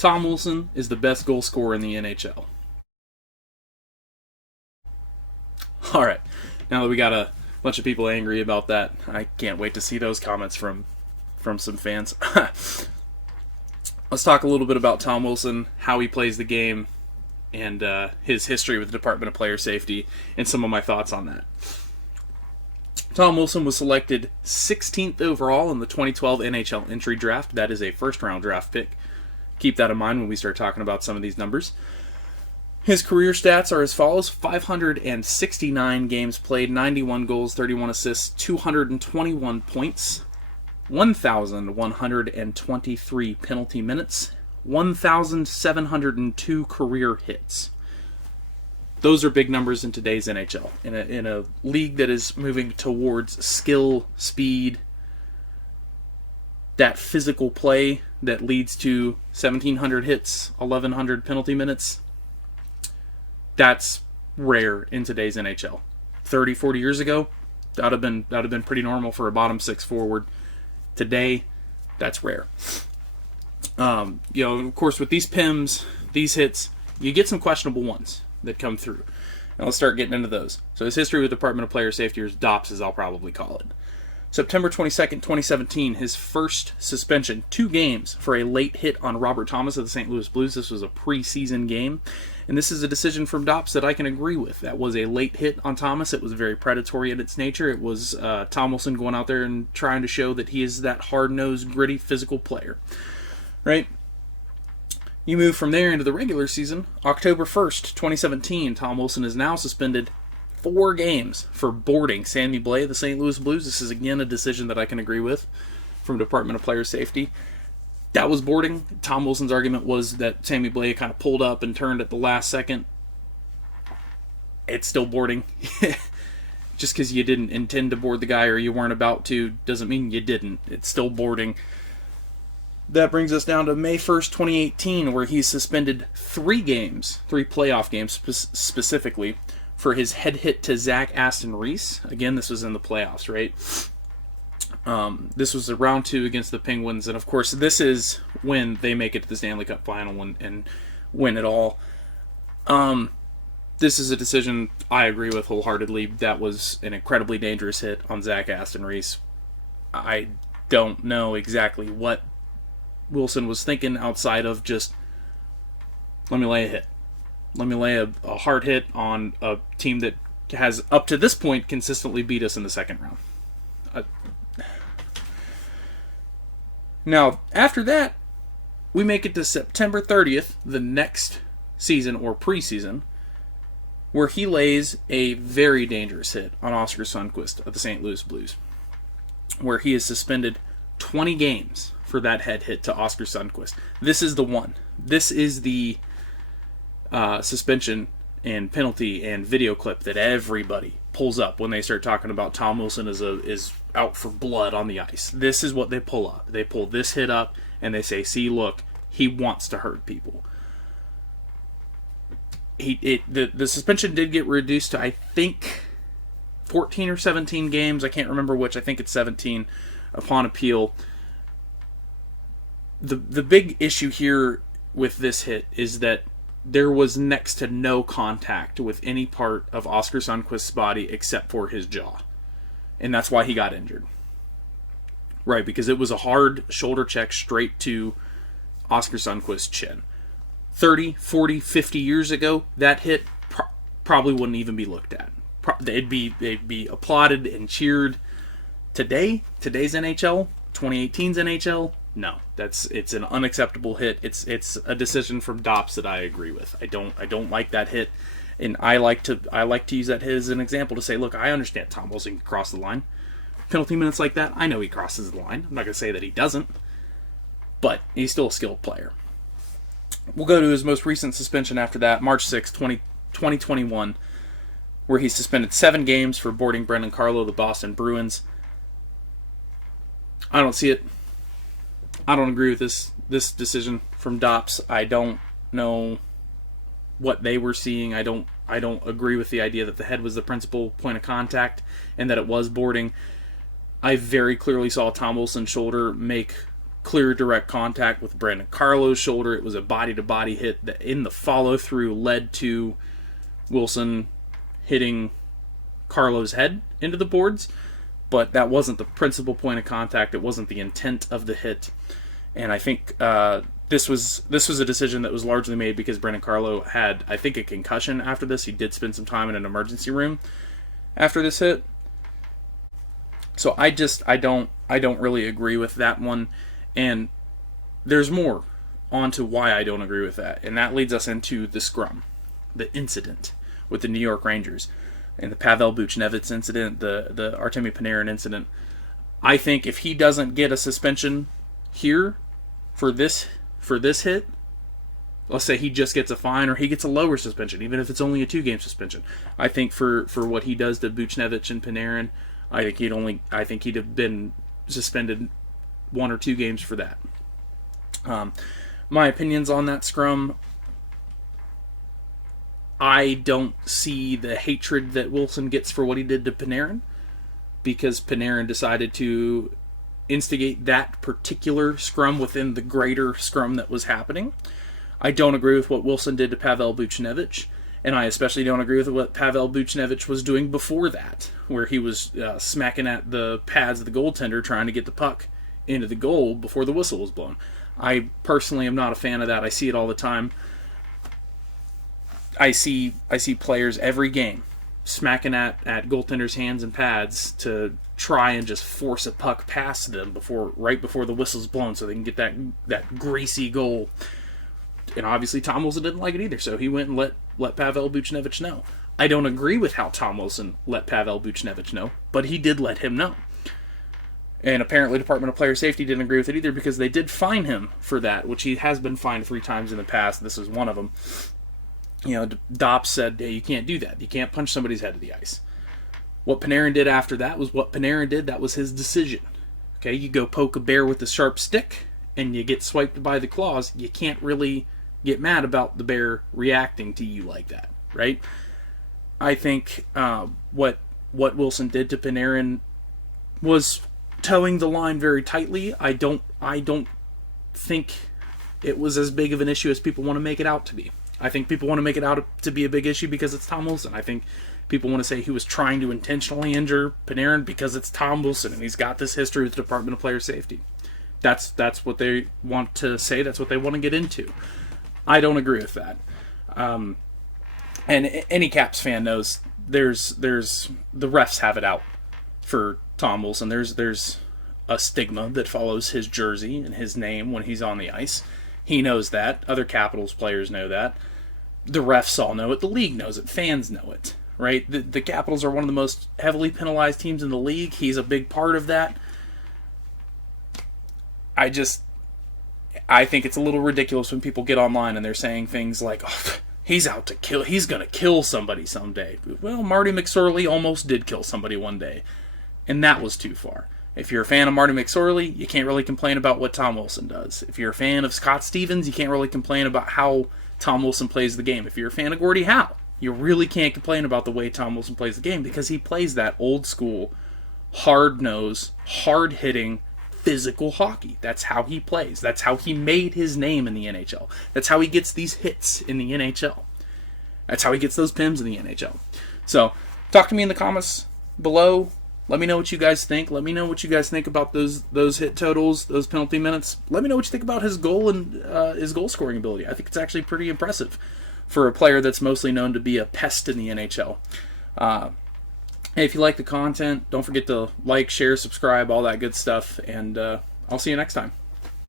Tom Wilson is the best goal scorer in the NHL. All right, now that we got a bunch of people angry about that, I can't wait to see those comments from some fans. Let's talk a little bit about Tom Wilson, how he plays the game, and his history with the Department of Player Safety, and some of my thoughts on that. Tom Wilson was selected 16th overall in the 2012 NHL entry draft. That is a first-round draft pick. Keep that in mind when we start talking about some of these numbers. His career stats are as follows: 569 games played, 91 goals, 31 assists, 221 points, 1,123 penalty minutes, 1,702 career hits. Those are big numbers in today's NHL. In a league that is moving towards skill, speed, that physical play that leads to 1,700 hits, 1,100 penalty minutes, that's rare in today's NHL. 30, 40 years ago, that would have been pretty normal for a bottom six forward. Today, that's rare. Of course, with these Pims, these hits, you get some questionable ones that come through. And let's start getting into those. So his history with the Department of Player Safety, or DOPS as I'll probably call it. September 22nd, 2017, his first suspension, 2 games for a late hit on Robert Thomas of the St. Louis Blues. This was a preseason game, and this is a decision from DOPS that I can agree with. That was a late hit on Thomas. It was very predatory in its nature. It was Tom Wilson going out there and trying to show that he is that hard-nosed, gritty, physical player. Right? You move from there into the regular season. October 1st, 2017, Tom Wilson is now suspended 4 games for boarding Sammy Blais of the St. Louis Blues. This is, again, a decision that I can agree with from Department of Player Safety. That was boarding. Tom Wilson's argument was that Sammy Blais kind of pulled up and turned at the last second. It's still boarding. Just because you didn't intend to board the guy or you weren't about to doesn't mean you didn't. It's still boarding. That brings us down to May 1st, 2018, where he's suspended 3 games, 3 playoff games specifically, for his head hit to Zach Aston Reese. Again, this was in the playoffs, right? This was the round 2 against the Penguins, and of course, this is when they make it to the Stanley Cup final and win it all. This is a decision I agree with wholeheartedly. That was an incredibly dangerous hit on Zach Aston Reese. I don't know exactly what Wilson was thinking outside of just, let me lay a hit. Let me lay a hard hit on a team that has, up to this point, consistently beat us in the second round. Now, after that, we make it to September 30th, the next season, or preseason, where he lays a very dangerous hit on Oskar Sundqvist of the St. Louis Blues, where he is suspended 20 games for that head hit to Oskar Sundqvist. This is the one. This is the suspension and penalty and video clip that everybody pulls up when they start talking about Tom Wilson is out for blood on the ice. This is what they pull up. They pull this hit up and they say, see, look, he wants to hurt people. The suspension did get reduced to, I think, 14 or 17 games. I can't remember which. I think it's 17 upon appeal. The big issue here with this hit is that there was next to no contact with any part of Oskar Sundqvist's body except for his jaw. And that's why he got injured. Right, because it was a hard shoulder check straight to Oskar Sundqvist's chin. 30, 40, 50 years ago, that hit probably wouldn't even be looked at. They'd be applauded and cheered. Today's NHL, 2018's NHL, no, it's an unacceptable hit. It's a decision from DOPS that I agree with. I don't like that hit, and I like to use that hit as an example to say, look, I understand Tom Wilson can cross the line. Penalty minutes like that, I know he crosses the line. I'm not going to say that he doesn't, but he's still a skilled player. We'll go to his most recent suspension after that, March 6, 2021, where he's suspended 7 games for boarding Brendan Carlo of the Boston Bruins. I don't see it. I don't agree with this decision from DOPS. I don't know what they were seeing. I don't agree with the idea that the head was the principal point of contact and that it was boarding. I very clearly saw Tom Wilson's shoulder make clear direct contact with Brandon Carlo's shoulder. It was a body-to-body hit that in the follow-through led to Wilson hitting Carlo's head into the boards, but that wasn't the principal point of contact. It wasn't the intent of the hit, and I think this was a decision that was largely made because Brandon Carlo had, I think, a concussion after this. He did spend some time in an emergency room after this hit. So I don't really agree with that one, and there's more onto why I don't agree with that, and that leads us into the scrum, the incident with the New York Rangers, and the Pavel Buchnevich incident, the Artemi Panarin incident. I think if he doesn't get a suspension here for this hit, let's say he just gets a fine or he gets a lower suspension, even if it's only a 2-game suspension. I think for what he does to Buchnevich and Panarin, I think he'd have been suspended 1 or 2 games for that. My opinions on that scrum, I don't see the hatred that Wilson gets for what he did to Panarin, because Panarin decided to instigate that particular scrum within the greater scrum that was happening. I don't agree with what Wilson did to Pavel Buchnevich, and I especially don't agree with what Pavel Buchnevich was doing before that, where he was smacking at the pads of the goaltender trying to get the puck into the goal before the whistle was blown. I personally am not a fan of that. I see it all the time. I see players every game smacking at goaltenders' hands and pads to try and just force a puck past them right before the whistle's blown so they can get that greasy goal. And obviously Tom Wilson didn't like it either, so he went and let Pavel Buchnevich know. I don't agree with how Tom Wilson let Pavel Buchnevich know, but he did let him know. And apparently Department of Player Safety didn't agree with it either, because they did fine him for that, which he has been fined 3 times in the past. This is one of them. DOPS said, hey, you can't do that. You can't punch somebody's head to the ice. What Panarin did after that was what Panarin did. That was his decision. Okay, you go poke a bear with a sharp stick, and you get swiped by the claws. You can't really get mad about the bear reacting to you like that, right? I think what Wilson did to Panarin was towing the line very tightly. I don't think it was as big of an issue as people want to make it out to be. I think people want to make it out to be a big issue because it's Tom Wilson. I think people want to say he was trying to intentionally injure Panarin because it's Tom Wilson and he's got this history with the Department of Player Safety. That's what they want to say. That's what they want to get into. I don't agree with that. And any Caps fan knows there's the refs have it out for Tom Wilson. There's a stigma that follows his jersey and his name when he's on the ice. He knows that. Other Capitals players know that. The refs all know it. The league knows it. Fans know it. Right? The Capitals are one of the most heavily penalized teams in the league. He's a big part of that. I think it's a little ridiculous when people get online and they're saying things like, oh, he's out to kill, he's going to kill somebody someday. Well, Marty McSorley almost did kill somebody one day, and that was too far. If you're a fan of Marty McSorley, you can't really complain about what Tom Wilson does. If you're a fan of Scott Stevens, you can't really complain about how Tom Wilson plays the game. If you're a fan of Gordie Howe, you really can't complain about the way Tom Wilson plays the game, because he plays that old school, hard-nosed, hard-hitting, physical hockey. That's how he plays. That's how he made his name in the NHL. That's how he gets these hits in the NHL. That's how he gets those Pims in the NHL. So, talk to me in the comments below. Let me know what you guys think. Let me know what you guys think about those hit totals, those penalty minutes. Let me know what you think about his goal and his goal scoring ability. I think it's actually pretty impressive for a player that's mostly known to be a pest in the NHL. Hey, if you like the content, don't forget to like, share, subscribe, all that good stuff, and I'll see you next time.